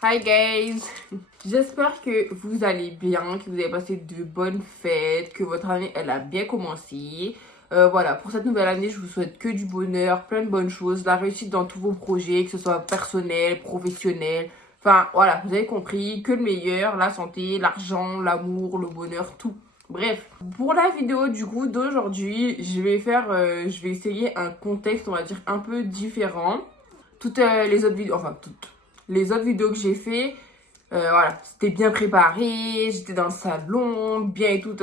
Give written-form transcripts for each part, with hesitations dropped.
Hi guys! J'espère que vous allez bien, que vous avez passé de bonnes fêtes, que votre année elle a bien commencé. Voilà, pour cette nouvelle année, je vous souhaite que du bonheur, plein de bonnes choses, la réussite dans tous vos projets, que ce soit personnel, professionnel. Enfin voilà, vous avez compris, que le meilleur, la santé, l'argent, l'amour, le bonheur, tout. Bref, pour la vidéo du coup d'aujourd'hui, je vais essayer un contexte, on va dire, un peu différent. Toutes les autres vidéos, enfin toutes les autres vidéos que j'ai fait, voilà, c'était bien préparé, j'étais dans le salon, bien et tout,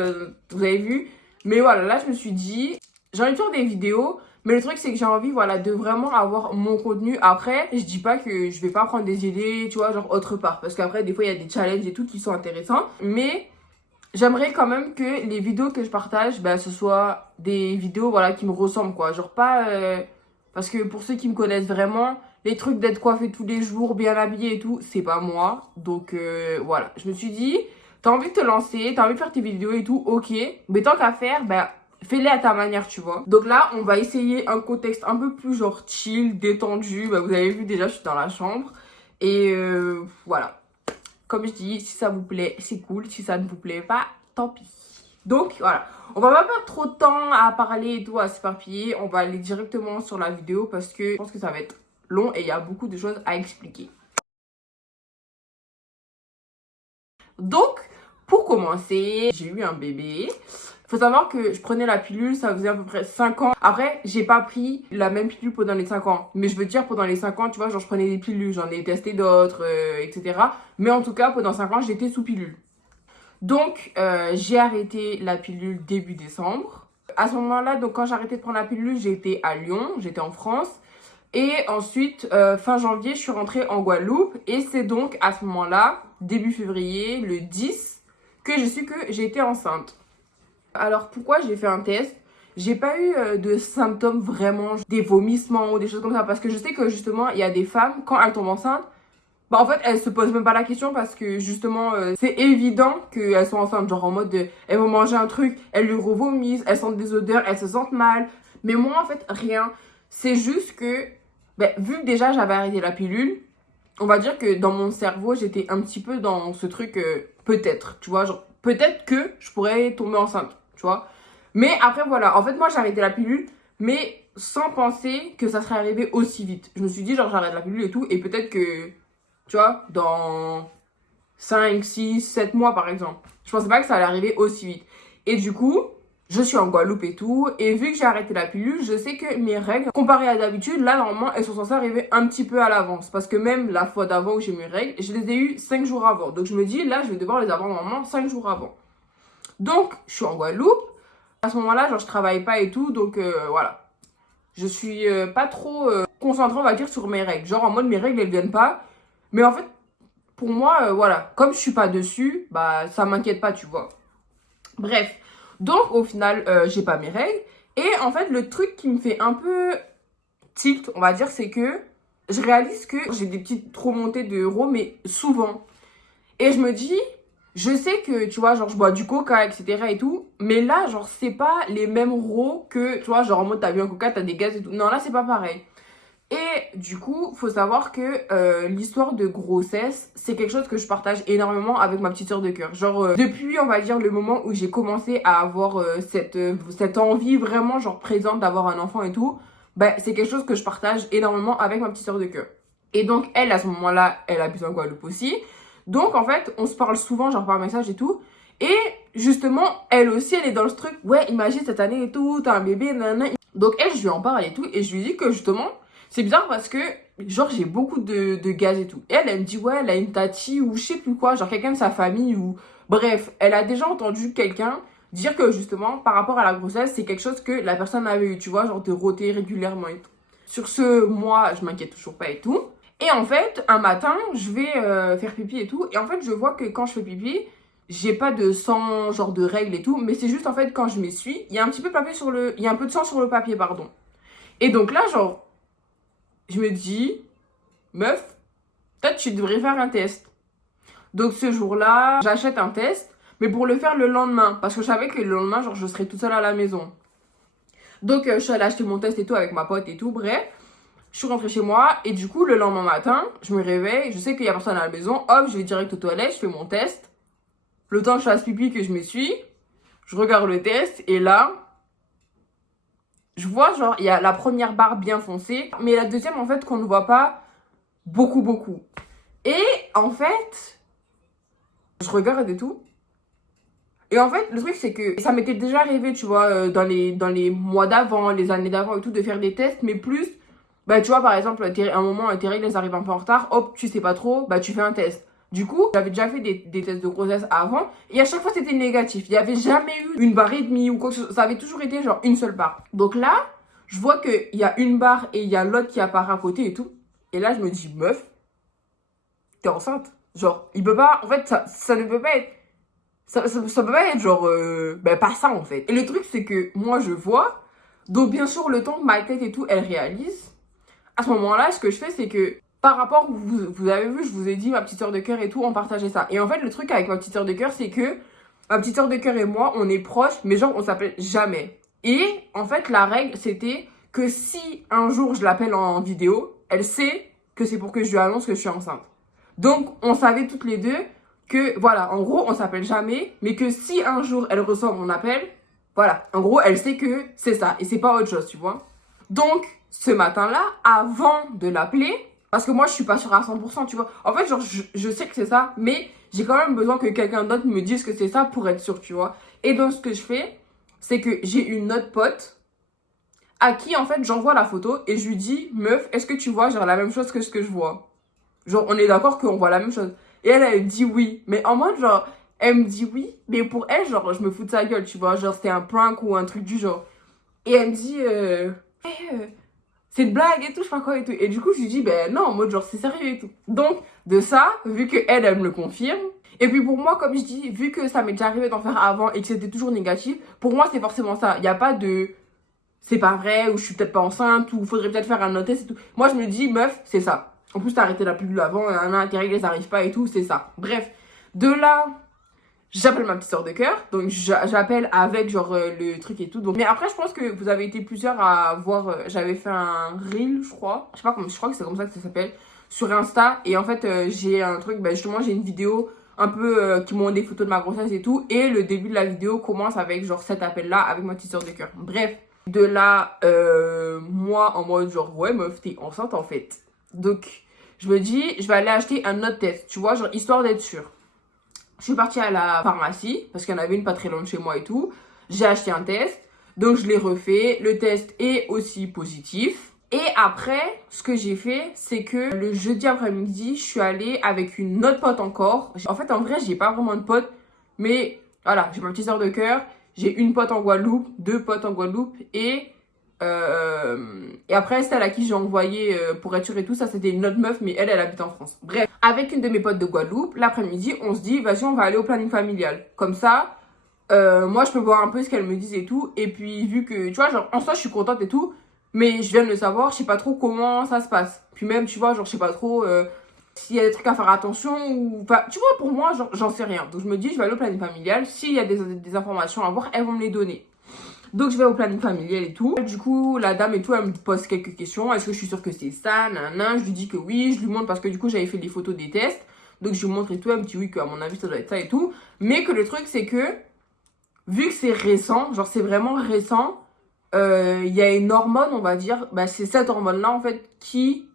vous avez vu. Mais voilà, là je me suis dit, j'ai envie de faire des vidéos, mais le truc c'est que j'ai envie, voilà, de vraiment avoir mon contenu. Après, je dis pas que je vais pas prendre des idées, tu vois, genre autre part, parce qu'après des fois il y a des challenges et tout qui sont intéressants, mais j'aimerais quand même que les vidéos que je partage, bah, ce soit des vidéos, voilà, qui me ressemblent, quoi. Genre pas... parce que pour ceux qui me connaissent vraiment, les trucs d'être coiffée tous les jours, bien habillée et tout, c'est pas moi. Donc, voilà. Je me suis dit, t'as envie de te lancer, t'as envie de faire tes vidéos et tout, ok. Mais tant qu'à faire, bah, fais-les à ta manière, tu vois. Donc là, on va essayer un contexte un peu plus genre chill, détendu. Bah, vous avez vu, déjà, je suis dans la chambre. Et voilà. Comme je dis, si ça vous plaît, c'est cool. Si ça ne vous plaît pas, tant pis. Donc voilà, on va pas perdre trop de temps à parler et tout, à s'éparpiller. On va aller directement sur la vidéo parce que je pense que ça va être long et il y a beaucoup de choses à expliquer. Donc, pour commencer, j'ai eu un bébé. Faut savoir que je prenais la pilule, ça faisait à peu près 5 ans. Après, j'ai pas pris la même pilule pendant les 5 ans. Mais je veux dire, pendant les 5 ans, tu vois, genre je prenais des pilules, j'en ai testé d'autres, etc. Mais en tout cas, pendant 5 ans, j'étais sous pilule. Donc, j'ai arrêté la pilule début décembre. À ce moment-là, donc quand j'ai arrêté de prendre la pilule, j'étais à Lyon, j'étais en France. Et ensuite, fin janvier, je suis rentrée en Guadeloupe. Et c'est donc à ce moment-là, début février, le 10, que j'ai su que j'étais enceinte. Alors, pourquoi j'ai fait un test? J'ai pas eu de symptômes vraiment, des vomissements ou des choses comme ça. Parce que je sais que justement, il y a des femmes, quand elles tombent enceintes, bah en fait, elles se posent même pas la question parce que justement, c'est évident qu'elles sont enceintes. Genre en mode, elles vont manger un truc, elles lui revomissent, elles sentent des odeurs, elles se sentent mal. Mais moi, en fait, rien. C'est juste que, ben, vu que déjà j'avais arrêté la pilule, on va dire que dans mon cerveau, j'étais un petit peu dans ce truc, peut-être, tu vois, genre, peut-être que je pourrais tomber enceinte, tu vois. Mais après, voilà, en fait, moi, j'ai arrêté la pilule, mais sans penser que ça serait arrivé aussi vite. Je me suis dit, genre, j'arrête la pilule et tout, et peut-être que, tu vois, dans 5, 6, 7 mois, par exemple. Je pensais pas que ça allait arriver aussi vite. Et du coup, je suis en Guadeloupe et tout. Et vu que j'ai arrêté la pilule, je sais que mes règles, comparées à d'habitude, là, normalement, elles sont censées arriver un petit peu à l'avance. Parce que même la fois d'avant où j'ai mes règles, je les ai eues 5 jours avant. Donc je me dis, là, je vais devoir les avoir normalement 5 jours avant. Donc, je suis en Guadeloupe. À ce moment-là, genre, je travaille pas et tout. Donc, voilà. Je suis pas trop concentrée, on va dire, sur mes règles. Genre, en mode, mes règles, elles viennent pas. Mais en fait, pour moi, voilà, comme je suis pas dessus, bah ça m'inquiète pas, tu vois. Bref, donc au final, j'ai pas mes règles. Et en fait, le truc qui me fait un peu tilt, on va dire, c'est que je réalise que j'ai des petites remontées de euros, mais souvent. Et je me dis, je sais que, tu vois, genre, je bois du coca, etc. et tout, mais là, genre, c'est pas les mêmes rots que, tu vois, genre, en mode, t'as bu un coca, t'as des gaz et tout. Non, là, c'est pas pareil. Et du coup, faut savoir que l'histoire de grossesse, c'est quelque chose que je partage énormément avec ma petite sœur de cœur. Genre, depuis, on va dire, le moment où j'ai commencé à avoir cette envie vraiment, genre, présente d'avoir un enfant et tout, bah, c'est quelque chose que je partage énormément avec ma petite sœur de cœur. Et donc, elle, à ce moment-là, elle habite en Guadeloupe aussi. Donc, en fait, on se parle souvent, genre, par message et tout. Et justement, elle aussi, elle est dans ce truc, ouais, imagine cette année et tout, t'as un bébé, nanana. Donc, elle, je lui en parle et tout. Et je lui dis que justement, c'est bizarre parce que, genre, j'ai beaucoup de gaz et tout. Et elle me dit, ouais, elle a une tati ou je sais plus quoi, genre quelqu'un de sa famille ou... Bref, elle a déjà entendu quelqu'un dire que, justement, par rapport à la grossesse, c'est quelque chose que la personne avait eu, tu vois, genre de rôter régulièrement et tout. Sur ce, moi, je m'inquiète toujours pas et tout. Et en fait, un matin, je vais faire pipi et tout. Et en fait, je vois que quand je fais pipi, j'ai pas de sang, genre de règles et tout. Mais c'est juste, en fait, quand je m'essuie, il y a un petit peu de papier sur le... Il y a un peu de sang sur le papier, pardon. Et donc là, genre... Je me dis, meuf, peut-être tu devrais faire un test. Donc ce jour-là, j'achète un test, mais pour le faire le lendemain, parce que je savais que le lendemain, genre, je serais toute seule à la maison. Donc je suis allée acheter mon test et tout avec ma pote et tout, bref. Je suis rentrée chez moi et du coup, le lendemain matin, je me réveille, je sais qu'il y a personne à la maison, hop, je vais direct aux toilettes, je fais mon test. Le temps que je fasse pipi, que je m'essuie, je regarde le test et là, je vois genre, il y a la première barre bien foncée, mais la deuxième, en fait, qu'on ne voit pas beaucoup. Et en fait, je regarde et tout. Et en fait, le truc, c'est que ça m'était déjà arrivé, tu vois, dans les mois d'avant, les années d'avant et tout, de faire des tests, mais plus, bah, tu vois, par exemple, à un moment, tes règles, elles arrivent un peu en retard, hop, tu sais pas trop, bah, tu fais un test. Du coup, j'avais déjà fait des tests de grossesse avant, et à chaque fois, c'était négatif. Il n'y avait jamais eu une barre et demie ou quoi que ce soit. Ça avait toujours été, genre, une seule barre. Donc là, je vois qu'il y a une barre et il y a l'autre qui apparaît à côté et tout. Et là, je me dis, meuf, t'es enceinte. Genre, il peut pas, en fait, ça ne peut pas être. Ça peut pas être genre, ben pas ça en fait. Et le truc c'est que moi je vois, donc bien sûr le temps que ma tête et tout elle réalise, à ce moment-là ce que je fais c'est que par rapport, vous avez vu, je vous ai dit ma petite sœur de cœur et tout, on partageait ça. Et en fait le truc avec ma petite sœur de cœur c'est que ma petite sœur de cœur et moi on est proches mais genre on s'appelle jamais. Et en fait la règle c'était que si un jour je l'appelle en vidéo, elle sait que c'est pour que je lui annonce que je suis enceinte. Donc on savait toutes les deux que, voilà, en gros, on s'appelle jamais, mais que si un jour elle reçoit mon appel, voilà, en gros, elle sait que c'est ça, et c'est pas autre chose, tu vois. Donc, ce matin-là, avant de l'appeler, parce que moi, je suis pas sûre à 100%, tu vois. En fait, genre, je sais que c'est ça, mais j'ai quand même besoin que quelqu'un d'autre me dise que c'est ça pour être sûre, tu vois. Et donc, ce que je fais, c'est que j'ai une autre pote à qui, en fait, j'envoie la photo et je lui dis, meuf, est-ce que tu vois, genre, la même chose que ce que je vois? Genre, on est d'accord qu'on voit la même chose. Et elle dit oui. Mais en mode, genre, elle me dit oui. Mais pour elle, genre, je me fous de sa gueule, tu vois. Genre, c'était un prank ou un truc du genre. Et elle me dit, c'est une blague et tout, je sais pas quoi et tout. Et du coup, je lui dis, ben non, en mode, genre, c'est sérieux et tout. Donc, de ça, vu que elle me le confirme. Et puis pour moi, comme je dis, vu que ça m'est déjà arrivé d'en faire avant et que c'était toujours négatif, pour moi, c'est forcément ça. Il n'y a pas de c'est pas vrai, ou je suis peut-être pas enceinte, ou faudrait peut-être faire un autre test et tout. Moi, je me dis, meuf, c'est ça. En plus, t'as arrêté la pilule avant, tes règles, elles arrivent pas et tout, c'est ça. Bref, de là, j'appelle ma petite sœur de cœur. Donc, j'appelle avec, genre, le truc et tout. Donc, mais après, je pense que vous avez été plusieurs à voir, j'avais fait un reel, je crois. Je sais pas comment, je crois que c'est comme ça que ça s'appelle. Sur Insta. Et en fait, j'ai un truc, bah, justement, j'ai une vidéo un peu qui montre des photos de ma grossesse et tout. Et le début de la vidéo commence avec, genre, cet appel-là avec ma petite sœur de cœur. Bref. De là, moi, en mode genre, ouais, meuf, t'es enceinte en fait. Donc, je me dis, je vais aller acheter un autre test, tu vois, genre, histoire d'être sûre. Je suis partie à la pharmacie, parce qu'il y en avait une pas très loin de chez moi et tout. J'ai acheté un test, donc je l'ai refait. Le test est aussi positif. Et après, ce que j'ai fait, c'est que le jeudi après-midi, je suis allée avec une autre pote encore. En fait, en vrai, j'ai pas vraiment de pote, mais voilà, j'ai ma petite sœur de cœur. J'ai une pote en Guadeloupe, deux potes en Guadeloupe et après celle à qui j'ai envoyé pour être sûre et tout, ça c'était une autre meuf mais elle habite en France. Bref, avec une de mes potes de Guadeloupe, l'après-midi on se dit vas-y on va aller au planning familial. Comme ça, moi je peux voir un peu ce qu'elle me dit et tout et puis vu que tu vois genre en soi je suis contente et tout mais je viens de le savoir, je sais pas trop comment ça se passe. Puis même tu vois genre je sais pas trop s'il y a des trucs à faire attention ou pas. Tu vois, pour moi, j'en sais rien. Donc je me dis, je vais aller au planning familial. S'il y a des informations à voir, elles vont me les donner. Donc je vais au planning familial et tout. Du coup, la dame et tout, elle me pose quelques questions. Est-ce que je suis sûre que c'est ça? Nanana. Je lui dis que oui. Je lui montre parce que du coup, j'avais fait des photos des tests. Donc je lui montre et tout. Elle me dit oui, qu'à mon avis, ça doit être ça et tout. Mais que le truc, c'est que, vu que c'est récent, genre c'est vraiment récent, il y a une hormone, on va dire. Bah, c'est cette hormone-là, en fait, qui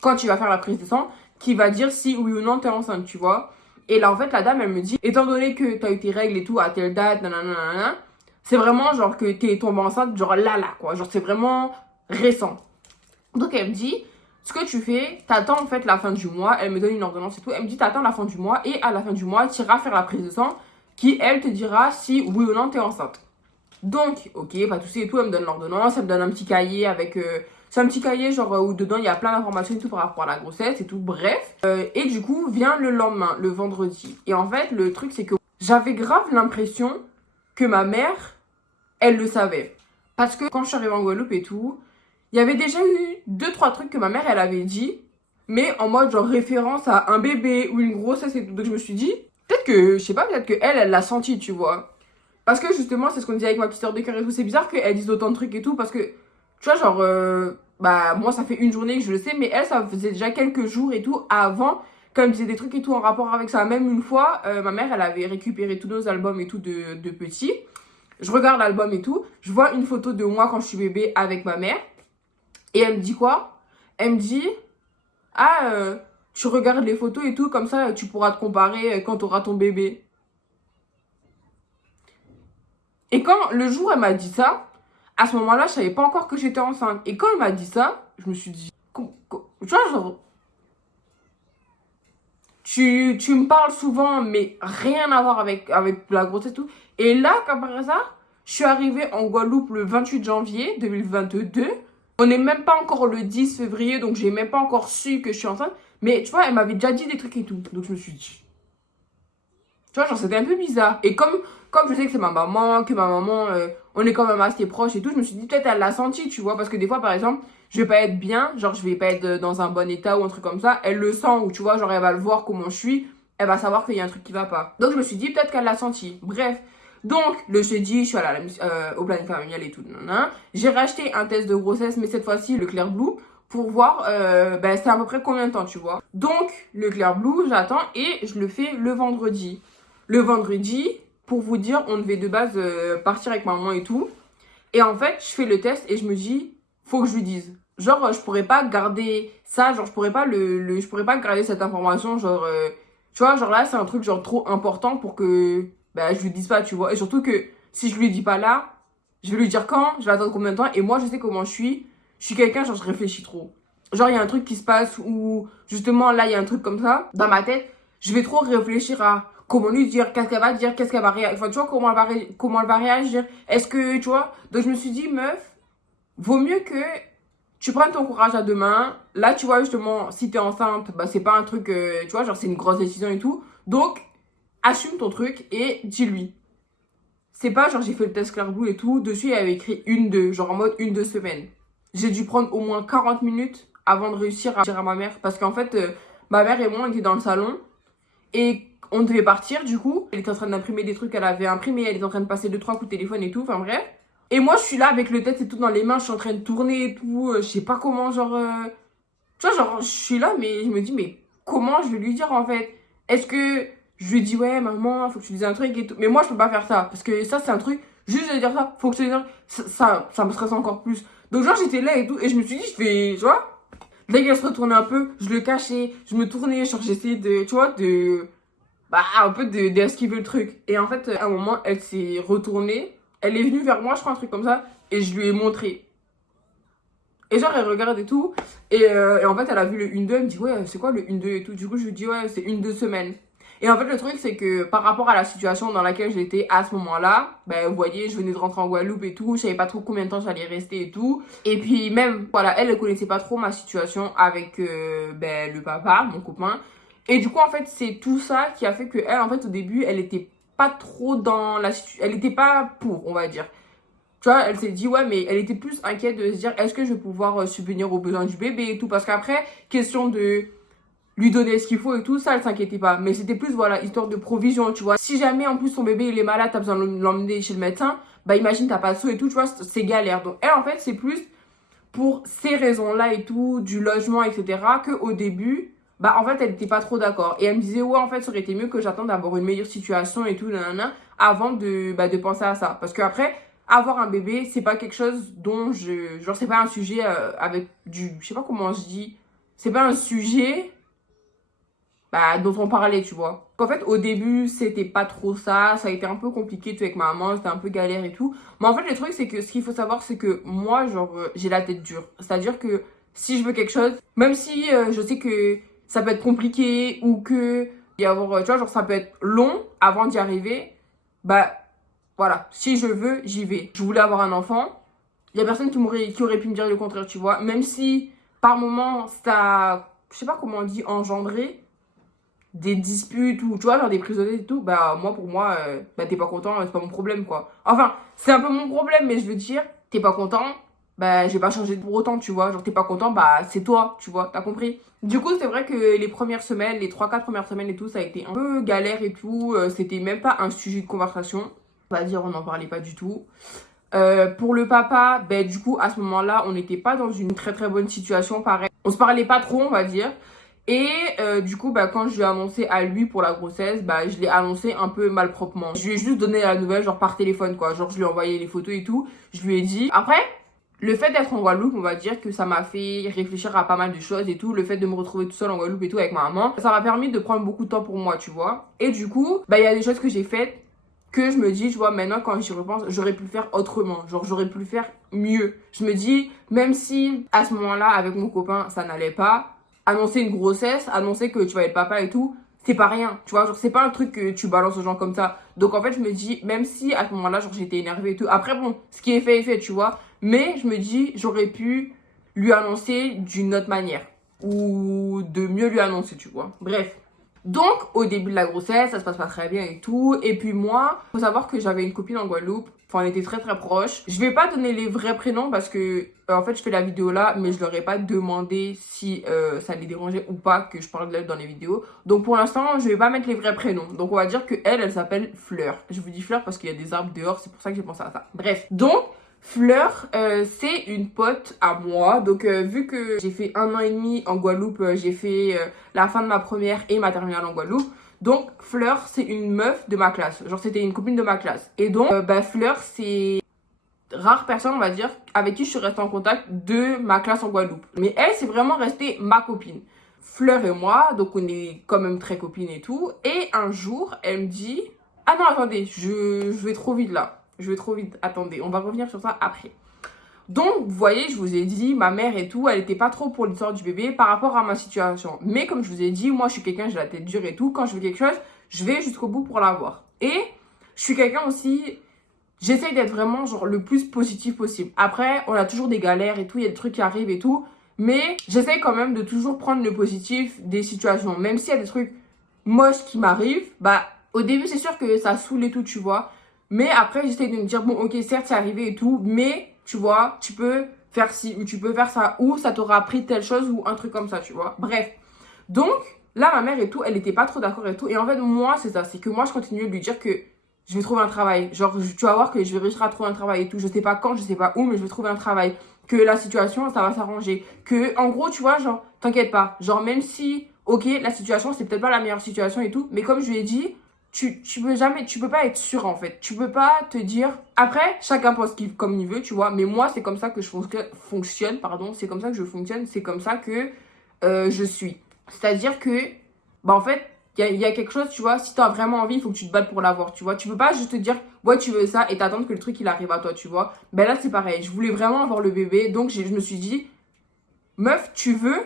quand tu vas faire la prise de sang, qui va dire si oui ou non t'es enceinte, tu vois. Et là, en fait, la dame, elle me dit, étant donné que t'as eu tes règles et tout à telle date, nanana, c'est vraiment genre que t'es tombée enceinte, genre là, quoi. Genre, c'est vraiment récent. Donc, elle me dit, ce que tu fais, t'attends en fait la fin du mois, elle me donne une ordonnance et tout, elle me dit, t'attends la fin du mois, et à la fin du mois, tu iras faire la prise de sang, qui, elle, te dira si oui ou non t'es enceinte. Donc, ok, pas de soucis et tout, elle me donne l'ordonnance, elle me donne un petit cahier avec... c'est un petit cahier genre où dedans il y a plein d'informations et tout par rapport à la grossesse et tout, bref. Et du coup, vient le lendemain, le vendredi. Et en fait, le truc c'est que j'avais grave l'impression que ma mère, elle le savait. Parce que quand je suis arrivée en Guadeloupe et tout, il y avait déjà eu 2-3 trucs que ma mère, elle avait dit, mais en mode genre référence à un bébé ou une grossesse et tout. Donc je me suis dit, peut-être que, je sais pas, peut-être que elle l'a senti, tu vois. Parce que justement, c'est ce qu'on disait avec ma petite sœur de cœur et tout. C'est bizarre qu'elle dise autant de trucs et tout. Parce que, tu vois, genre, bah moi ça fait une journée que je le sais, mais elle ça faisait déjà quelques jours et tout avant, quand elle me disait des trucs et tout en rapport avec ça. Même une fois, ma mère elle avait récupéré tous nos albums et tout de petits. Je regarde l'album et tout, je vois une photo de moi quand je suis bébé avec ma mère. Et elle me dit quoi? Elle me dit, ah, tu regardes les photos et tout, comme ça tu pourras te comparer quand tu auras ton bébé. Et quand le jour elle m'a dit ça, à ce moment-là, je savais pas encore que j'étais enceinte. Et quand elle m'a dit ça, je me suis dit, tu vois, genre, tu me parles souvent, mais rien à voir avec la grossesse et tout. Et là, comme par hasard, je suis arrivée en Guadeloupe le 28 janvier 2022. On n'est même pas encore le 10 février, donc j'ai même pas encore su que je suis enceinte. Mais tu vois, elle m'avait déjà dit des trucs et tout. Donc je me suis dit, tu vois, genre, c'était un peu bizarre. Et comme je sais que c'est ma maman, on est quand même assez proches et tout, je me suis dit, peut-être elle l'a senti, tu vois. Parce que des fois, par exemple, je vais pas être bien, genre, je vais pas être dans un bon état ou un truc comme ça. Elle le sent, ou tu vois, genre, elle va le voir comment je suis. Elle va savoir qu'il y a un truc qui va pas. Donc, je me suis dit, peut-être qu'elle l'a senti. Bref. Donc, le jeudi, je suis allée au planning familial et tout. J'ai racheté un test de grossesse, mais cette fois-ci, le Clear Blue, pour voir, c'est à peu près combien de temps, tu vois. Donc, le Clear Blue, j'attends et je le fais le vendredi. Le vendredi, pour vous dire, on devait de base partir avec maman et tout. Et en fait, je fais le test et je me dis, faut que je lui dise. Genre, je pourrais pas garder ça, genre, je pourrais pas je pourrais pas garder cette information, genre, tu vois, genre là, c'est un truc genre trop important pour que, bah, je lui dise pas, tu vois. Et surtout que, si je lui dis pas là, je vais lui dire quand, je vais attendre combien de temps. Et moi, je sais comment je suis. Je suis quelqu'un, genre, je réfléchis trop. Genre, il y a un truc qui se passe ou, justement, là, il y a un truc comme ça, dans ma tête, je vais trop réfléchir à comment lui dire, qu'est-ce qu'elle va dire, qu'est-ce qu'elle va réagir. Enfin, tu vois, comment elle va réagir. Est-ce que, tu vois. Donc, je me suis dit, meuf, vaut mieux que tu prennes ton courage à deux mains. Là, tu vois, justement, si t'es enceinte, bah, c'est pas un truc, tu vois, genre, c'est une grosse décision et tout. Donc, assume ton truc et dis-lui. C'est pas genre, j'ai fait le test Claire Blue et tout. Dessus, il y avait écrit 1-2, genre en mode 1-2 semaines. J'ai dû prendre au moins 40 minutes avant de réussir à dire à ma mère. Parce qu'en fait, ma mère et moi, on était dans le salon. Et on devait partir, du coup. Elle était en train d'imprimer des trucs qu'elle avait imprimés. Elle était en train de passer 2-3 coups de téléphone et tout. Enfin, bref. Et moi, je suis là avec le test et tout dans les mains. Je suis en train de tourner et tout. Je sais pas comment, genre. Tu vois, genre, je suis là, mais je me dis, mais comment je vais lui dire en fait? Est-ce que je lui dis, ouais, maman, faut que tu dises un truc et tout. Mais moi, je peux pas faire ça. Parce que ça, c'est un truc. Juste de dire ça, faut que tu dises un truc. Ça me stresse encore plus. Donc, genre, j'étais là et tout. Et je me suis dit, je fais, tu vois. Dès qu'elle se retournait un peu, je le cachais. Je me tournais. Genre, j'essayais de, tu vois, de. Bah, un peu d'esquiver le truc. Et en fait, à un moment, elle s'est retournée. Elle est venue vers moi, je crois, un truc comme ça. Et je lui ai montré. Et genre, elle regarde et tout. Et en fait, elle a vu le 1-2. Elle me dit, ouais, c'est quoi le 1-2 et tout. Du coup, je lui dis, ouais, c'est 1-2 semaines. Et en fait, le truc, c'est que par rapport à la situation dans laquelle j'étais à ce moment-là, ben, vous voyez, je venais de rentrer en Guadeloupe et tout. Je savais pas trop combien de temps j'allais rester et tout. Et puis, même, voilà, elle connaissait pas trop ma situation avec ben, le papa, mon copain. Et du coup, en fait, c'est tout ça qui a fait que elle, en fait, au début, elle était pas trop dans la situation. Elle était pas pour, on va dire. Tu vois, elle s'est dit, ouais, mais elle était plus inquiète de se dire, est-ce que je vais pouvoir subvenir aux besoins du bébé et tout. Parce qu'après, question de lui donner ce qu'il faut et tout, ça, elle s'inquiétait pas. Mais c'était plus, voilà, histoire de provision, tu vois. Si jamais, en plus, ton bébé, il est malade, t'as besoin de l'emmener chez le médecin, bah imagine, t'as pas de sous et tout, tu vois, c'est galère. Donc, elle, en fait, c'est plus pour ces raisons-là et tout, du logement, etc., qu'au début, bah, en fait, elle était pas trop d'accord. Et elle me disait, ouais, en fait, ça aurait été mieux que j'attende d'avoir une meilleure situation et tout, nanana, avant de penser à ça. Parce qu'après, avoir un bébé, c'est pas quelque chose dont genre, c'est pas un sujet avec je sais pas comment je dis. C'est pas un sujet, bah, dont on parlait, tu vois. Qu'en fait, au début, c'était pas trop ça. Ça a été un peu compliqué, tu vois, avec ma maman. C'était un peu galère et tout. Mais en fait, le truc, c'est que ce qu'il faut savoir, c'est que moi, genre, j'ai la tête dure. C'est-à-dire que si je veux quelque chose, même si je sais que ça peut être compliqué ou que y avoir, tu vois, genre, ça peut être long avant d'y arriver, bah, voilà. Si je veux, j'y vais. Je voulais avoir un enfant. Il y a personne qui aurait pu me dire le contraire, tu vois. Même si, par moment, ça, je sais pas comment on dit, engendré des disputes ou tu vois genre des prises de tête et tout, bah moi pour moi bah t'es pas content, c'est pas mon problème quoi. Enfin c'est un peu mon problème, mais je veux dire t'es pas content, bah j'ai pas changé pour autant, tu vois. Genre t'es pas content, bah c'est toi, tu vois, t'as compris. Du coup c'est vrai que les premières semaines, les 3-4 premières semaines et tout, ça a été un peu galère et tout. C'était même pas un sujet de conversation, on va dire, on n'en parlait pas du tout. Pour le papa, ben du coup à ce moment-là, on n'était pas dans une très très bonne situation, pareil. On se parlait pas trop, on va dire. Et du coup, bah, quand je lui ai annoncé à lui pour la grossesse, bah, je l'ai annoncé un peu malproprement. Je lui ai juste donné la nouvelle, genre par téléphone, quoi. Genre, je lui ai envoyé les photos et tout. Je lui ai dit. Après, le fait d'être en Guadeloupe, on va dire que ça m'a fait réfléchir à pas mal de choses et tout. Le fait de me retrouver tout seul en Guadeloupe et tout avec ma maman, ça m'a permis de prendre beaucoup de temps pour moi, tu vois. Et du coup, bah, il y a des choses que j'ai faites que je me dis, tu vois, maintenant quand j'y repense, j'aurais pu le faire autrement. Genre, j'aurais pu le faire mieux. Je me dis, même si à ce moment-là, avec mon copain, ça n'allait pas, annoncer une grossesse, annoncer que tu vas être papa et tout, c'est pas rien. Tu vois, genre, c'est pas un truc que tu balances aux gens comme ça. Donc, en fait, je me dis, même si à ce moment-là, genre, j'étais énervée et tout. Après, bon, ce qui est fait est fait, tu vois. Mais je me dis, j'aurais pu lui annoncer d'une autre manière. Ou de mieux lui annoncer, tu vois. Bref. Donc, au début de la grossesse, ça se passe pas très bien et tout. Et puis moi, faut savoir que j'avais une copine en Guadeloupe. Enfin, on était très très proches. Je vais pas donner les vrais prénoms parce que, en fait, je fais la vidéo là, mais je leur ai pas demandé si ça les dérangeait ou pas que je parle d'elle dans les vidéos. Donc, pour l'instant, je vais pas mettre les vrais prénoms. Donc, on va dire que elle s'appelle Fleur. Je vous dis Fleur parce qu'il y a des arbres dehors, c'est pour ça que j'ai pensé à ça. Bref. Donc, Fleur, c'est une pote à moi. Donc, vu que j'ai fait 1 an et demi en Guadeloupe, j'ai fait la fin de ma première et ma terminale en Guadeloupe. Donc, Fleur, c'est une meuf de ma classe. Genre, c'était une copine de ma classe. Et donc, bah, Fleur, c'est rare personne, on va dire, avec qui je suis restée en contact de ma classe en Guadeloupe. Mais elle, c'est vraiment restée ma copine. Fleur et moi, donc on est quand même très copines et tout. Et un jour, elle me dit... Ah non, attendez, je vais trop vite là. Je vais trop vite. Attendez, on va revenir sur ça après. Donc, vous voyez, je vous ai dit, ma mère et tout, elle était pas trop pour l'histoire du bébé par rapport à ma situation. Mais comme je vous ai dit, moi, je suis quelqu'un, j'ai la tête dure et tout. Quand je veux quelque chose, je vais jusqu'au bout pour l'avoir. Et je suis quelqu'un aussi, j'essaye d'être vraiment genre le plus positif possible. Après, on a toujours des galères et tout, il y a des trucs qui arrivent et tout. Mais j'essaye quand même de toujours prendre le positif des situations. Même s'il y a des trucs moches qui m'arrivent, bah, au début, c'est sûr que ça saoule et tout, tu vois. Mais après, j'essaie de me dire, bon, ok, certes, c'est arrivé et tout, mais, tu vois, tu peux faire ci, ou tu peux faire ça, ou ça t'aura appris telle chose, ou un truc comme ça, tu vois. Bref. Donc, là, ma mère et tout, elle était pas trop d'accord et tout. Et en fait, moi, c'est ça, c'est que moi, je continue de lui dire que je vais trouver un travail. Genre, tu vas voir que je vais réussir à trouver un travail et tout. Je sais pas quand, je sais pas où, mais je vais trouver un travail. Que la situation, ça va s'arranger. Que, en gros, tu vois, genre, t'inquiète pas. Genre, même si, ok, la situation, c'est peut-être pas la meilleure situation et tout, mais comme je lui ai dit, tu peux pas être sûr en fait. Tu peux pas te dire. Après, chacun pense comme il veut, tu vois. Mais moi, c'est comme ça que je fonctionne, pardon. C'est comme ça que je fonctionne. C'est comme ça que je suis. C'est-à-dire que, bah en fait, il y a quelque chose, tu vois. Si t'as vraiment envie, il faut que tu te battes pour l'avoir, tu vois. Tu peux pas juste te dire, ouais, tu veux ça et t'attendre que le truc il arrive à toi, tu vois. Ben là, c'est pareil. Je voulais vraiment avoir le bébé. Donc, je me suis dit, meuf, tu veux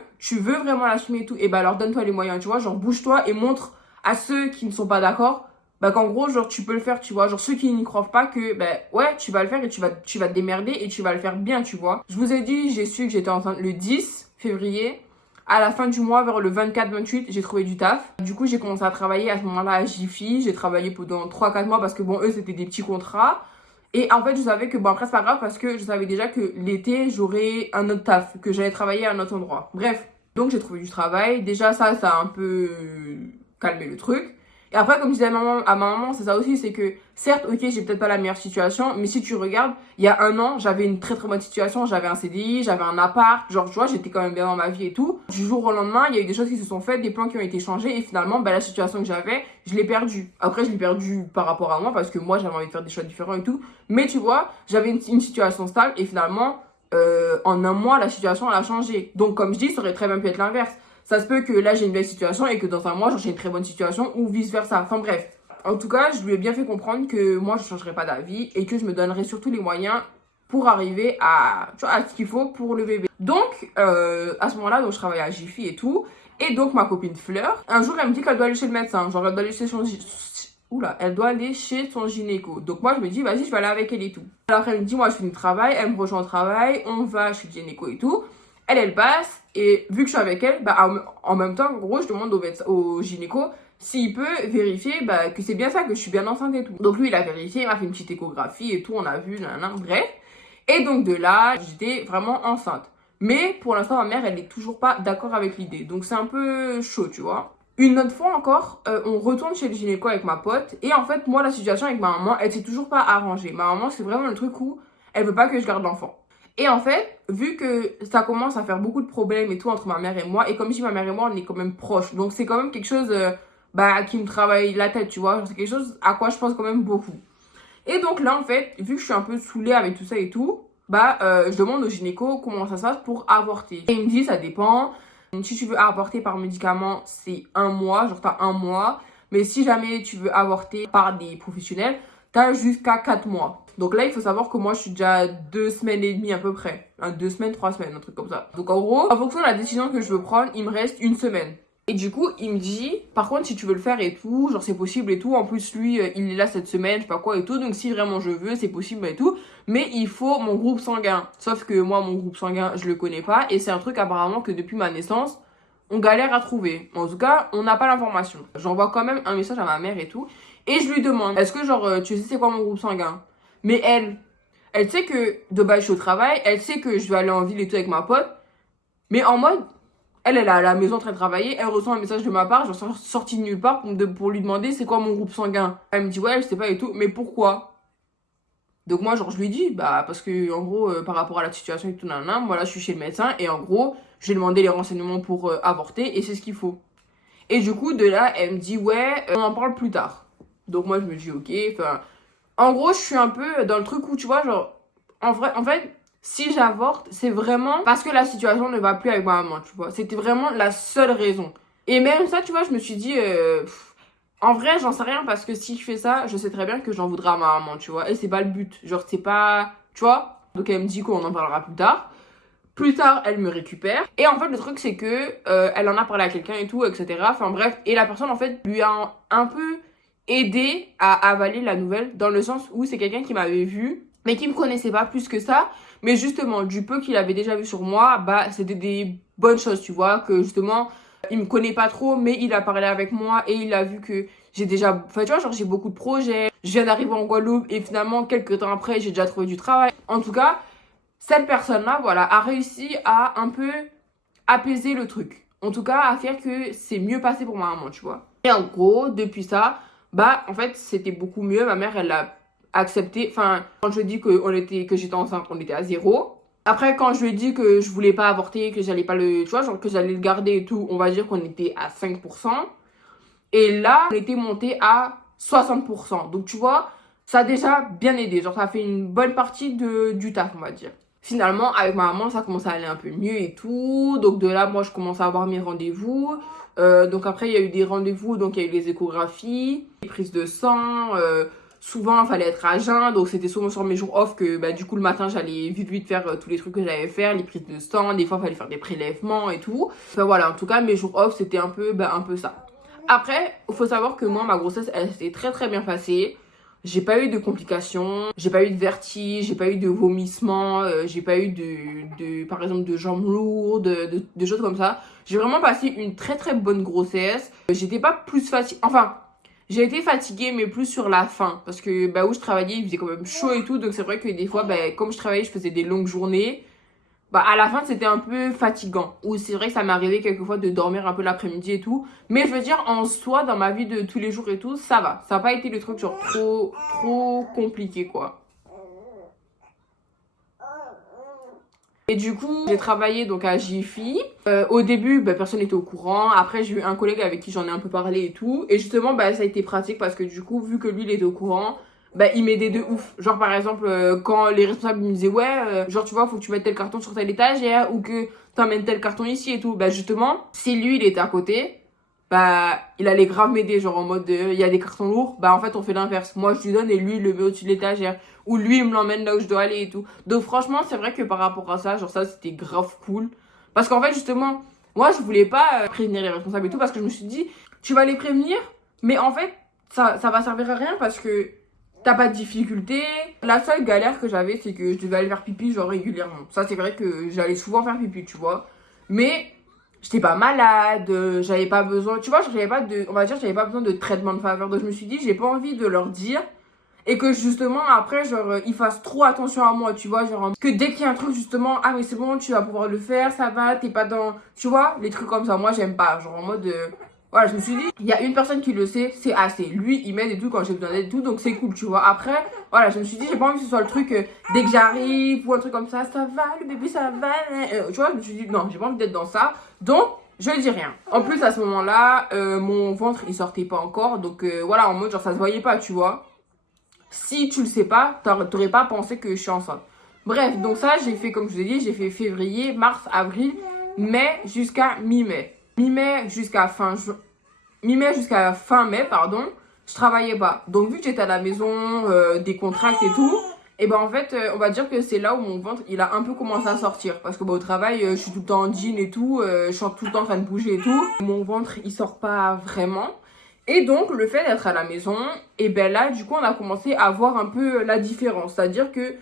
vraiment l'assumer et tout. Et bah alors, donne-toi les moyens, tu vois. Genre, bouge-toi et montre à ceux qui ne sont pas d'accord, bah qu'en gros, genre, tu peux le faire, tu vois. Genre, ceux qui n'y croient pas que, bah, ouais, tu vas le faire et tu vas te démerder et tu vas le faire bien, tu vois. Je vous ai dit, j'ai su que j'étais enceinte le 10 février. À la fin du mois, vers le 24-28, j'ai trouvé du taf. Du coup, j'ai commencé à travailler à ce moment-là à Jiffy. J'ai travaillé pendant 3-4 mois parce que, bon, eux, c'était des petits contrats. Et en fait, je savais que, bon, après, c'est pas grave parce que je savais déjà que l'été, j'aurais un autre taf, que j'allais travailler à un autre endroit. Bref, donc j'ai trouvé du travail. Déjà, ça a un peu calmé le truc. Et après, comme je disais à ma maman, c'est ça aussi, c'est que, certes, ok, j'ai peut-être pas la meilleure situation, mais si tu regardes, il y a 1 an, j'avais une très très bonne situation, j'avais un CDI, j'avais un appart, genre, tu vois, j'étais quand même bien dans ma vie et tout. Du jour au lendemain, il y a eu des choses qui se sont faites, des plans qui ont été changés, et finalement, bah, la situation que j'avais, je l'ai perdue. Après, je l'ai perdue par rapport à moi, parce que moi, j'avais envie de faire des choix différents et tout. Mais tu vois, j'avais une situation stable, et finalement, en 1 mois, la situation, elle a changé. Donc, comme je dis, ça aurait très bien pu être l'inverse. Ça se peut que là j'ai une belle situation et que dans 1 mois j'ai une très bonne situation ou vice versa. Enfin bref. En tout cas, je lui ai bien fait comprendre que moi je ne changerais pas d'avis et que je me donnerais surtout les moyens pour arriver à, tu vois, à ce qu'il faut pour le bébé. Donc à ce moment-là, donc, je travaillais à Jiffy et tout. Et donc ma copine Fleur, un jour elle me dit qu'elle doit aller chez le médecin. Genre elle doit aller chez son elle doit aller chez son gynéco. Donc moi je me dis vas-y, je vais aller avec elle et tout. Alors elle me dit moi je finis le travail, elle me rejoint au travail, on va chez le gynéco et tout. Elle passe, et vu que je suis avec elle, bah, en même temps, en gros, je demande au gynéco s'il peut vérifier bah, que c'est bien ça, que je suis bien enceinte et tout. Donc lui, il a vérifié, il m'a fait une petite échographie et tout, on a vu, bref. Et donc de là, j'étais vraiment enceinte. Mais pour l'instant, ma mère, elle n'est toujours pas d'accord avec l'idée. Donc c'est un peu chaud, tu vois. Une autre fois encore, on retourne chez le gynéco avec ma pote. Et en fait, moi, la situation avec ma maman, elle s'est toujours pas arrangée. Ma maman, c'est vraiment le truc où elle veut pas que je garde l'enfant. Et en fait, vu que ça commence à faire beaucoup de problèmes et tout entre ma mère et moi, et comme je dis, ma mère et moi, on est quand même proches. Donc, c'est quand même quelque chose qui me travaille la tête, tu vois. C'est quelque chose à quoi je pense quand même beaucoup. Et donc là, en fait, vu que je suis un peu saoulée avec tout ça et tout, je demande au gynéco comment ça se passe pour avorter. Et il me dit, ça dépend. Si tu veux avorter par médicament, c'est 1 mois, genre t'as 1 mois. Mais si jamais tu veux avorter par des professionnels, t'as jusqu'à 4 mois. Donc là, il faut savoir que moi, je suis déjà à 2 semaines et demie à peu près. 2 semaines, 3 semaines, un truc comme ça. Donc en gros, en fonction de la décision que je veux prendre, il me reste 1 semaine. Et du coup, il me dit, par contre, si tu veux le faire et tout, genre c'est possible et tout. En plus, lui, il est là cette semaine, je sais pas quoi et tout. Donc si vraiment je veux, c'est possible et tout. Mais il faut mon groupe sanguin. Sauf que moi, mon groupe sanguin, je le connais pas. Et c'est un truc apparemment que depuis ma naissance, on galère à trouver. En tout cas, on n'a pas l'information. J'envoie quand même un message à ma mère et tout. Et je lui demande, est-ce que genre, tu sais c'est quoi mon groupe sanguin? Mais elle sait que de base je suis au travail. Elle sait que je vais aller en ville et tout avec ma pote. Mais en mode, elle est à la maison en train de travailler, elle reçoit un message de ma part, genre sorti de nulle part pour lui demander c'est quoi mon groupe sanguin. Elle me dit ouais, je sais pas et tout, mais pourquoi? Donc moi genre je lui dis parce que en gros par rapport à la situation et tout nanana, moi là je suis chez le médecin et en gros, j'ai demandé les renseignements pour avorter et c'est ce qu'il faut. Et du coup de là, elle me dit ouais, on en parle plus tard. Donc moi je me dis OK, enfin en gros, je suis un peu dans le truc où tu vois genre en fait si j'avorte, c'est vraiment parce que la situation ne va plus avec ma maman, tu vois. C'était vraiment la seule raison. Et même ça, tu vois, je me suis dit, en vrai, j'en sais rien parce que si je fais ça, je sais très bien que j'en voudrais à ma maman, tu vois. Et c'est pas le but. Genre, c'est pas, tu vois. Donc elle me dit qu'on en parlera plus tard. Plus tard, elle me récupère. Et en fait, le truc, c'est que elle en a parlé à quelqu'un et tout, etc. Enfin bref, et la personne, en fait, lui a un peu aidé à avaler la nouvelle dans le sens où c'est quelqu'un qui m'avait vu mais qui me connaissait pas plus que ça. Mais justement, du peu qu'il avait déjà vu sur moi, c'était des bonnes choses, tu vois, que justement, il me connaît pas trop, mais il a parlé avec moi et il a vu que j'ai déjà, enfin, tu vois, genre, j'ai beaucoup de projets. Je viens d'arriver en Guadeloupe et finalement, quelques temps après, j'ai déjà trouvé du travail. En tout cas, cette personne-là, voilà, a réussi à un peu apaiser le truc. En tout cas, à faire que c'est mieux passé pour ma maman, tu vois. Et en gros, depuis ça, en fait, c'était beaucoup mieux. Ma mère, elle a accepté. Enfin, quand je lui ai dit que j'étais enceinte, on était à 0. Après, quand je lui ai dit que je voulais pas avorter, que j'allais pas le, tu vois, genre que j'allais le garder et tout, on va dire qu'on était à 5%. Et là, on était monté à 60%. Donc, tu vois, ça a déjà bien aidé. Genre, ça a fait une bonne partie du taf, on va dire. Finalement, avec ma maman, ça commence à aller un peu mieux et tout. Donc, de là, moi, je commence à avoir mes rendez-vous. Donc, après, il y a eu des rendez-vous. Donc, il y a eu les échographies, les prises de sang. Souvent, il fallait être à jeun. Donc, c'était souvent sur mes jours off que, du coup, le matin, j'allais vite faire tous les trucs que j'avais à faire. Les prises de sang. Des fois, il fallait faire des prélèvements et tout. Enfin, voilà. En tout cas, mes jours off, c'était un peu ça. Après, il faut savoir que moi, ma grossesse, elle s'est très, très bien passée. J'ai pas eu de complications, j'ai pas eu de vertige, j'ai pas eu de vomissements, j'ai pas eu par exemple, de jambes lourdes, de choses comme ça. J'ai vraiment passé une très très bonne grossesse. J'étais pas plus fatiguée, enfin, j'ai été fatiguée, mais plus sur la fin. Parce que, où je travaillais, il faisait quand même chaud et tout. Donc, c'est vrai que des fois, comme je travaillais, je faisais des longues journées. À la fin, c'était un peu fatigant. Ou c'est vrai que ça m'est arrivé quelquefois de dormir un peu l'après-midi et tout. Mais je veux dire, en soi, dans ma vie de tous les jours et tout, ça va. Ça n'a pas été le truc genre trop compliqué, quoi. Et du coup, j'ai travaillé donc à Jiffy. Au début, personne n'était au courant. Après, j'ai eu un collègue avec qui j'en ai un peu parlé et tout. Et justement, ça a été pratique parce que du coup, vu que lui, il était au courant, il m'aidait de ouf. Genre, par exemple, quand les responsables me disaient, ouais, genre, tu vois, faut que tu mettes tel carton sur tel étagère ou que t'emmènes tel carton ici et tout. Justement, si lui, il était à côté, il allait grave m'aider. Genre, en mode, il y a des cartons lourds, en fait, on fait l'inverse. Moi, je lui donne et lui, il le met au-dessus de l'étagère. Ou lui, il me l'emmène là où je dois aller et tout. Donc, franchement, c'est vrai que par rapport à ça, genre, ça, c'était grave cool. Parce qu'en fait, justement, moi, je voulais pas prévenir les responsables et tout parce que je me suis dit, tu vas les prévenir, mais en fait, ça va servir à rien parce que t'as pas de difficulté. La seule galère que j'avais, c'est que je devais aller faire pipi, genre, régulièrement. Ça, c'est vrai que j'allais souvent faire pipi, tu vois. Mais j'étais pas malade, j'avais pas besoin, tu vois, j'avais pas besoin de traitement de faveur. Donc, je me suis dit, j'ai pas envie de leur dire et que justement, après, genre, ils fassent trop attention à moi, tu vois, genre, que dès qu'il y a un truc, justement, ah, mais c'est bon, tu vas pouvoir le faire, ça va, t'es pas dans, tu vois, les trucs comme ça. Moi, j'aime pas, genre, en mode, voilà, je me suis dit, il y a une personne qui le sait, c'est assez. Lui, il m'aide et tout quand j'ai besoin d'aide et tout, donc c'est cool, tu vois. Après, voilà, je me suis dit, j'ai pas envie que ce soit le truc dès que j'arrive ou un truc comme ça va, le bébé, ça va. Tu vois, je me suis dit, non, j'ai pas envie d'être dans ça. Donc, je dis rien. En plus, à ce moment-là, mon ventre, il sortait pas encore. Donc, voilà, en mode, genre, ça se voyait pas, tu vois. Si tu le sais pas, t'aurais pas pensé que je suis enceinte. Bref, donc ça, j'ai fait, comme je vous ai dit, j'ai fait février, mars, avril, mai jusqu'à mi-mai. Mi-mai jusqu'à fin mai, pardon, je travaillais pas. Donc, vu que j'étais à la maison, des contracts et tout, et ben en fait, on va dire que c'est là où mon ventre, il a un peu commencé à sortir. Parce que au travail, je suis tout le temps en jean et tout, je suis tout le temps en train de bouger et tout. Mon ventre, il sort pas vraiment. Et donc, le fait d'être à la maison, et ben là, du coup, on a commencé à voir un peu la différence. C'est-à-dire que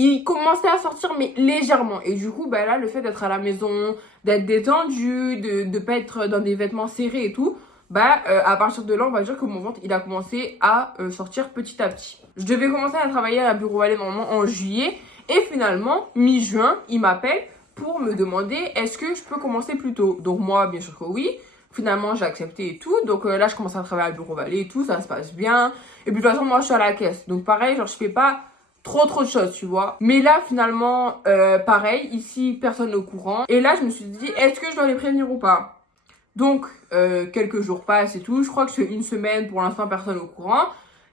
il commençait à sortir, mais légèrement. Et du coup, ben là, le fait d'être à la maison, d'être détendu, de pas être dans des vêtements serrés et tout, bah, à partir de là, on va dire que mon ventre, il a commencé à sortir petit à petit. Je devais commencer à travailler à la Bureau Vallée normalement en juillet. Et finalement, mi-juin, il m'appelle pour me demander est-ce que je peux commencer plus tôt. Donc moi, bien sûr que oui. Finalement, j'ai accepté et tout. Donc là, je commence à travailler à Bureau Vallée et tout. Ça se passe bien. Et puis de toute façon, moi, je suis à la caisse. Donc pareil, genre, je fais pas trop de choses, tu vois. Mais là, finalement, pareil. Ici, personne n'est au courant. Et là, je me suis dit, est-ce que je dois les prévenir ou pas? Donc, quelques jours passent et tout. Je crois que c'est une semaine. Pour l'instant, personne n'est au courant.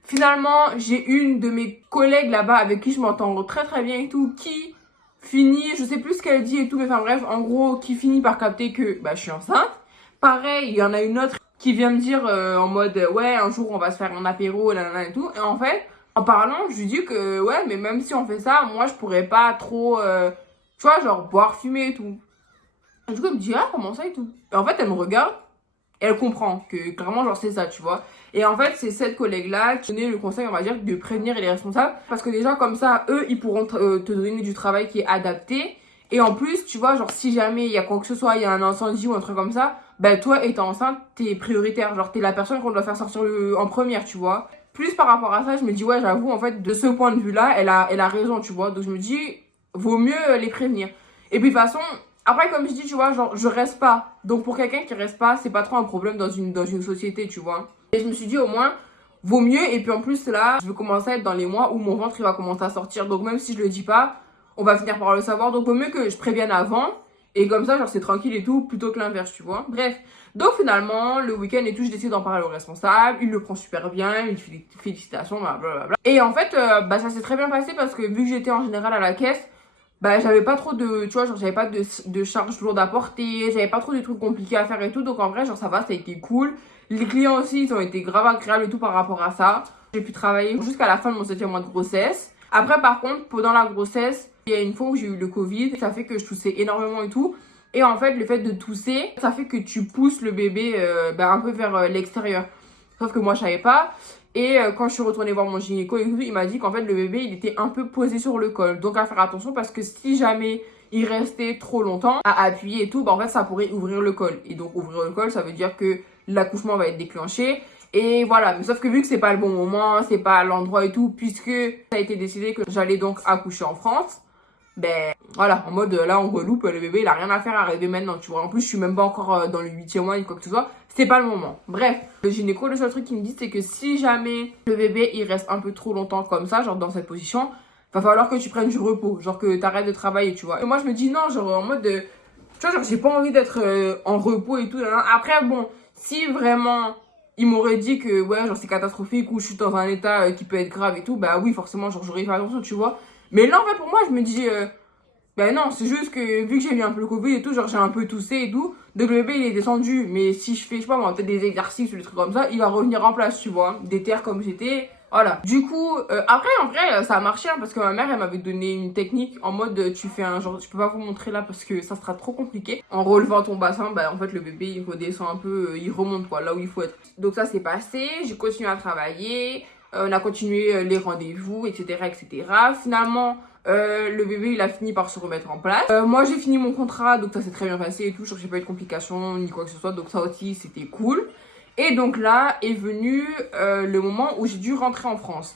Finalement, j'ai une de mes collègues là-bas avec qui je m'entends très bien et tout, qui finit, je sais plus ce qu'elle dit et tout, mais enfin bref, en gros, qui finit par capter que bah, je suis enceinte. Pareil, il y en a une autre qui vient me dire en mode ouais, un jour on va se faire un apéro, nanana et tout. Et en fait, en parlant, je lui dis que ouais, mais même si on fait ça, moi je pourrais pas trop, tu vois, genre boire, fumer et tout. Et du coup, elle me dit ah, comment ça et tout. Et en fait, elle me regarde. Elle comprend que clairement genre c'est ça, tu vois. Et en fait c'est cette collègue là qui donnait le conseil, on va dire, de prévenir les responsables, parce que déjà comme ça eux ils pourront te donner du travail qui est adapté. Et en plus tu vois, genre si jamais il y a quoi que ce soit, il y a un incendie ou un truc comme ça, bah toi étant enceinte t'es prioritaire, genre t'es la personne qu'on doit faire sortir en première, tu vois. Plus par rapport à ça, je me dis ouais, j'avoue, en fait de ce point de vue là elle a raison, tu vois. Donc je me dis vaut mieux les prévenir. Et puis de toute façon, après, comme je dis, tu vois, genre, je reste pas. Donc, pour quelqu'un qui reste pas, c'est pas trop un problème dans une société, tu vois. Et je me suis dit, au moins, vaut mieux. Et puis, en plus, là, je vais commencer à être dans les mois où mon ventre, il va commencer à sortir. Donc, même si je le dis pas, on va finir par le savoir. Donc, vaut mieux que je prévienne avant. Et comme ça, genre, c'est tranquille et tout, plutôt que l'inverse, tu vois. Bref. Donc, finalement, le week-end et tout, je décide d'en parler au responsable. Il le prend super bien. Il fait félicitations, blablabla. Et en fait, bah, ça s'est très bien passé parce que vu que j'étais en général à la caisse, bah j'avais pas trop de, tu vois, genre j'avais pas de charges lourdes à porter, j'avais pas trop de trucs compliqués à faire et tout, donc en vrai genre ça va, ça a été cool. Les clients aussi ils ont été grave agréables et tout par rapport à ça. J'ai pu travailler jusqu'à la fin de mon 7e mois de grossesse. Après par contre pendant la grossesse, il y a une fois où j'ai eu le Covid, ça fait que je toussais énormément et tout. Et en fait le fait de tousser, ça fait que tu pousses le bébé bah, un peu vers l'extérieur. Sauf que moi je savais pas. Et quand je suis retournée voir mon gynéco et tout, il m'a dit qu'en fait le bébé il était un peu posé sur le col. Donc à faire attention parce que si jamais il restait trop longtemps à appuyer et tout, bah en fait ça pourrait ouvrir le col. Et donc ouvrir le col ça veut dire que l'accouchement va être déclenché. Et voilà, mais sauf que vu que c'est pas le bon moment, c'est pas l'endroit et tout, puisque ça a été décidé que j'allais donc accoucher en France, ben voilà, en mode là on reloupe, le bébé il a rien à faire à arriver maintenant, tu vois. En plus je suis même pas encore dans le 8e mois ni quoi que ce soit, c'était pas le moment. Bref, le gynéco, le seul truc qu'il me dit c'est que si jamais le bébé il reste un peu trop longtemps comme ça, genre dans cette position, va falloir que tu prennes du repos, genre que t'arrêtes de travailler, tu vois. Et moi je me dis non, genre en mode tu vois, genre j'ai pas envie d'être en repos et tout. Après bon, si vraiment il m'aurait dit que ouais genre c'est catastrophique ou je suis dans un état qui peut être grave et tout, bah oui forcément genre j'aurais fait attention, tu vois. Mais là, en fait, pour moi, je me dis, ben non, c'est juste que vu que j'ai eu un peu le Covid et tout, genre j'ai un peu toussé et tout, donc le bébé il est descendu. Mais si je fais, je sais pas moi, peut-être des exercices ou des trucs comme ça, il va revenir en place, tu vois. Des terres comme j'étais, voilà. Du coup, après, en vrai, ça a marché hein, parce que ma mère, elle m'avait donné une technique en mode, tu fais un genre, je peux pas vous montrer là parce que ça sera trop compliqué. En relevant ton bassin, bah en fait, le bébé il redescend un peu, il remonte quoi, là où il faut être. Donc ça s'est passé, j'ai continué à travailler. On a continué les rendez-vous, etc., etc. Finalement, le bébé, il a fini par se remettre en place. Moi, j'ai fini mon contrat, donc ça s'est très bien passé et tout. J'ai pas eu de complications ni quoi que ce soit, donc ça aussi, c'était cool. Et donc là est venu le moment où j'ai dû rentrer en France.